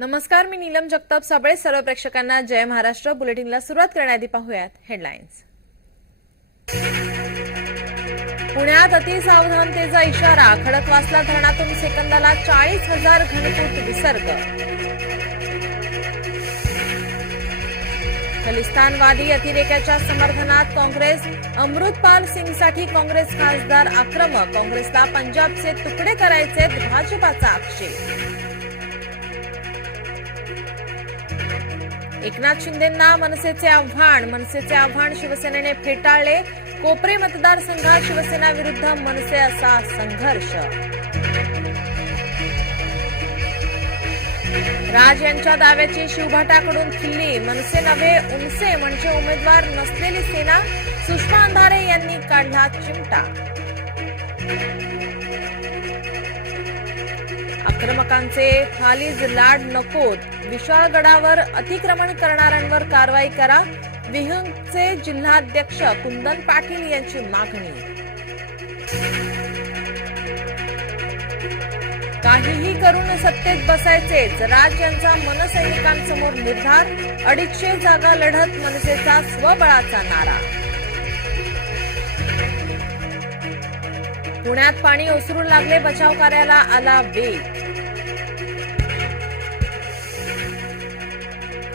नमस्कार मी नीलम जगताप साबळे. सर्व प्रेक्षकांना जय महाराष्ट्र. बुलेटिनला सुरुवात करण्याआधी पाहूयात हेडलाईन्स पुण्यात अतिसावधानतेचा इशारा. खडकवासला धरणातून सेकंदाला चाळीस हजार घनफूट विसर्ग. खलिस्तानवादी अतिरेक्याच्या समर्थनात काँग्रेस. अमृतपाल सिंगसाठी काँग्रेस खासदार आक्रमक. काँग्रेसला पंजाबचे तुकडे करायचे भाजपाचा आक्षेप. एकनाथ शिंदेंना मनसेचे आव्हान मनसेचे आव्हान शिवसेनेने फेटाळले. कोपरे मतदारसंघात शिवसेना विरुद्ध मनसे असा संघर्ष. राज यांच्या दाव्याची शिवभाटाकडून खिल्ली. मनसे नव्हे उनसे म्हणजे उमेदवार नसलेली सेना. सुषमा अंधारे यांनी काढला चिमटा. आक्रमकांचे खालीज लाड नकोत विशाळगडावर अतिक्रमण करणाऱ्यांवर कारवाई करा. विहंगचे जिल्हाध्यक्ष कुंदन पाटील यांची मागणी. काहीही करून सत्तेत बसायचेच. राज यांचा मनसैनिकांसमोर निर्धार. अडीचशे जागा लढत मनसेचा स्वबळाचा नारा. पुण्यात पाणी ओसरू लागले बचाव कार्याला आला वेग.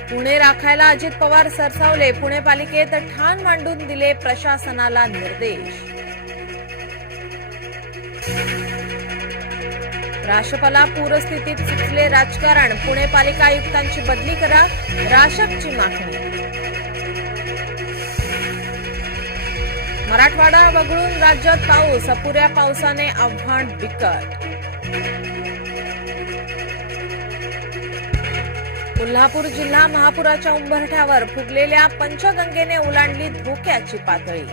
पुणे राखायला अजित पवार सरसावले. पुणे पालिकेत ठाण मांडून दिले प्रशासनाला निर्देश. राष्ट्रपाला पूरस्थितीत सुचले राजकारण. पुणे पालिका आयुक्तांची बदली करा राशकची मागणी. मराठवाडा वगळून राज्यात पाऊस अपुऱ्या पावसाने आव्हान बिकट. कोल्हापूर जिल्हा महापुराच्या उंबरठ्यावर फुगलेल्या पंचगंगेने ओलांडली धोक्याची पातळी.